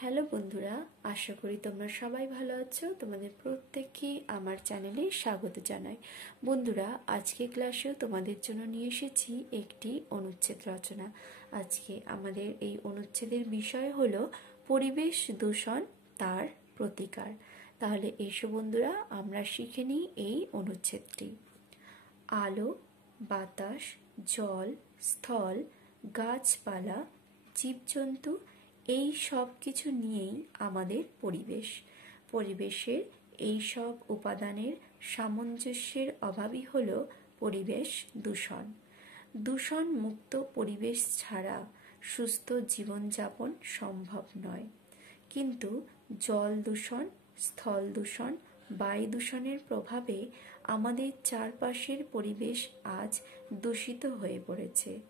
Hello বন্ধুরা, আশা করি তোমরা সবাই ভালো আছো। তোমাদের প্রত্যেককেই আমার চ্যানেলে স্বাগত জানাই। বন্ধুরা, আজকে ক্লাসেও তোমাদের জন্য নিয়ে এসেছি একটি অনুচ্ছেদ রচনা। আজকে আমাদের এই অনুচ্ছেদের বিষয় হলো পরিবেশ দূষণ, তার প্রতিকার। তাহলে এসো বন্ধুরা, আমরা শিখে নিই এই অনুচ্ছেদটি। আলো, বাতাস, জল, স্থল, গাছপালা, জীবজন্তু, এই সব কিছু নিয়েই আমাদের পরিবেশ। পরিবেশের এই সব উপাদানের সামঞ্জস্যের অভাবই হল পরিবেশ দূষণ। দূষণ মুক্ত পরিবেশ ছাড়া সুস্থ জীবনযাপন সম্ভব নয়। কিন্তু জল দূষণ, স্থল দূষণ, বায়ু দূষণের প্রভাবে আমাদের চারপাশের পরিবেশ আজ দূষিত হয়ে পড়েছে।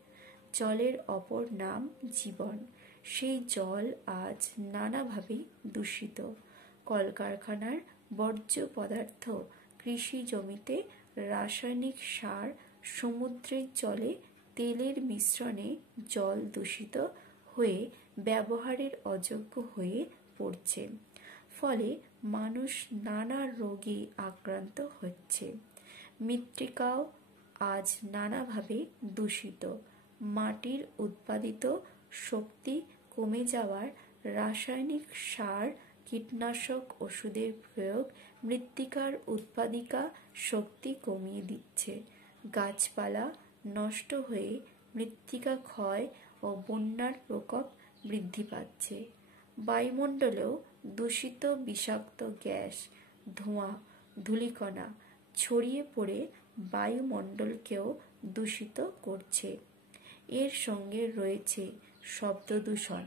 জলের অপর নাম জীবন। সেই জল আজ নানাভাবে দূষিত। কলকারখানার বর্জ্য পদার্থ, কৃষি জমিতে রাসায়নিক সার, সমুদ্রের জলে তেলের মিশ্রণে জল দূষিত হয়ে ব্যবহারের অযোগ্য হয়ে পড়ছে। ফলে মানুষ নানা রোগে আক্রান্ত হচ্ছে। মৃত্তিকাও আজ নানাভাবে দূষিত। মাটির উৎপাদিত শক্তি কমে যাওয়ার রাসায়নিক সার, কীটনাশক ওষুধের প্রয়োগ মৃত্তিকার উৎপাদিকা শক্তি কমিয়ে দিচ্ছে। গাছপালা নষ্ট হয়ে মৃত্তিকা ক্ষয় ও বন্যার প্রকোপ বৃদ্ধি পাচ্ছে। বায়ুমণ্ডলেও দূষিত বিষাক্ত গ্যাস, ধোঁয়া, ধূলিকণা ছড়িয়ে পড়ে বায়ুমণ্ডলকেও দূষিত করছে। এর সঙ্গে রয়েছে শব্দ দূষণ।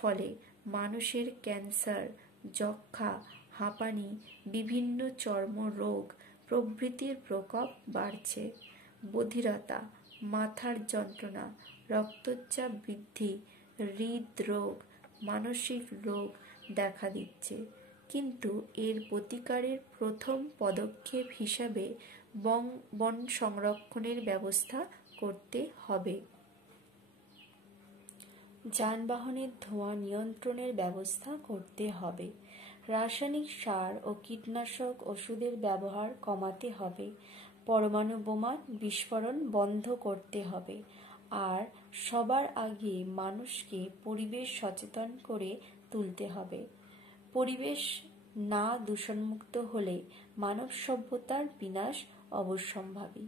ফলে মানুষের ক্যান্সার, যক্ষ্মা, হাঁপানি, বিভিন্ন চর্মরোগ প্রভৃতির প্রকোপ বাড়ছে। বধিরতা, মাথার যন্ত্রণা, রক্তচাপ বৃদ্ধি, হৃদরোগ, মানসিক রোগ দেখা দিচ্ছে। কিন্তু এর প্রতিকারের প্রথম পদক্ষেপ হিসাবে বন সংরক্ষণের ব্যবস্থা করতে হবে। যানবাহনের ধোঁয়া নিয়ন্ত্রণের ব্যবস্থা করতে হবে। রাসায়নিক সার ও কীটনাশক ওষুধের ব্যবহার কমাতে হবে। পরমাণু বোমা বিস্ফোরণ বন্ধ করতে হবে। আর সবার আগে মানুষকে পরিবেশ সচেতন করে তুলতে হবে। পরিবেশ না দূষণমুক্ত হলে মানব সভ্যতার বিনাশ অবশ্যম্ভাবী।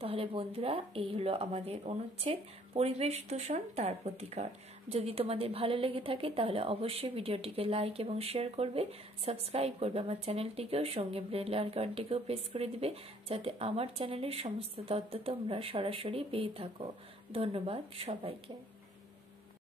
তাহলে বন্ধুরা, এই হলো আমাদের অনুচ্ছেদ পরিবেশ দূষণ, তার প্রতিকার। যদি তোমাদের ভালো লেগে থাকে তাহলে অবশ্যই ভিডিওটিকে লাইক এবং শেয়ার করবে, সাবস্ক্রাইব করবে আমার চ্যানেলটিকেও, সঙ্গে বেল আইকনটিকেও প্রেস করে দিবে, যাতে আমার চ্যানেলের সমস্ত তথ্য তোমরা সরাসরি পেয়ে থাকো। ধন্যবাদ সবাইকে।